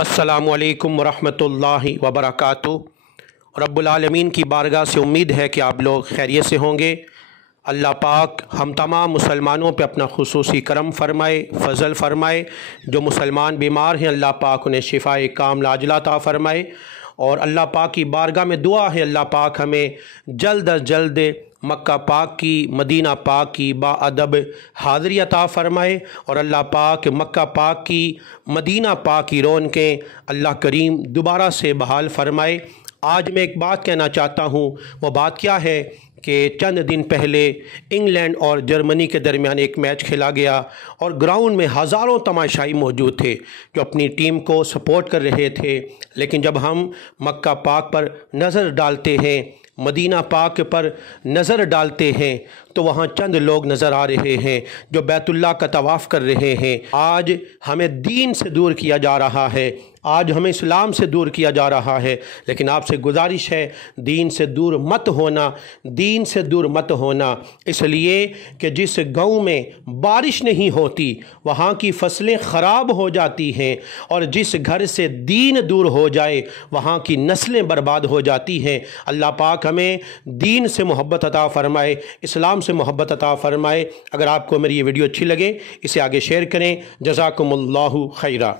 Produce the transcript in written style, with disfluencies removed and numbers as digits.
السلام علیکم ورحمۃ اللہ وبرکاتہ۔ رب العالمین کی بارگاہ سے امید ہے کہ آپ لوگ خیریت سے ہوں گے۔ اللہ پاک ہم تمام مسلمانوں پہ اپنا خصوصی کرم فرمائے، فضل فرمائے۔ جو مسلمان بیمار ہیں اللہ پاک انہیں شفائے کاملہ عاجلہ عطا فرمائے، اور اللہ پاک کی بارگاہ میں دعا ہے اللہ پاک ہمیں جلد از جلد مکہ پاک کی، مدینہ پاک کی با ادب حاضری عطا فرمائے، اور اللہ پاک مکہ پاک کی، مدینہ پاک کی رونقیں اللہ کریم دوبارہ سے بحال فرمائے۔ آج میں ایک بات کہنا چاہتا ہوں، وہ بات کیا ہے کہ چند دن پہلے انگلینڈ اور جرمنی کے درمیان ایک میچ کھیلا گیا، اور گراؤنڈ میں ہزاروں تماشائی موجود تھے جو اپنی ٹیم کو سپورٹ کر رہے تھے۔ لیکن جب ہم مکہ پاک پر نظر ڈالتے ہیں، مدینہ پاک پر نظر ڈالتے ہیں، تو وہاں چند لوگ نظر آ رہے ہیں جو بیت اللہ کا طواف کر رہے ہیں۔ آج ہمیں دین سے دور کیا جا رہا ہے، آج ہمیں اسلام سے دور کیا جا رہا ہے، لیکن آپ سے گزارش ہے دین سے دور مت ہونا، دین سے دور مت ہونا، اس لیے کہ جس گاؤں میں بارش نہیں ہوتی وہاں کی فصلیں خراب ہو جاتی ہیں، اور جس گھر سے دین دور ہو جائے وہاں کی نسلیں برباد ہو جاتی ہیں۔ اللہ پاک ہمیں دین سے محبت عطا فرمائے، اسلام سے محبت عطا فرمائے۔ اگر آپ کو میری یہ ویڈیو اچھی لگے اسے آگے شیئر کریں۔ جزاکم اللہ خیرہ۔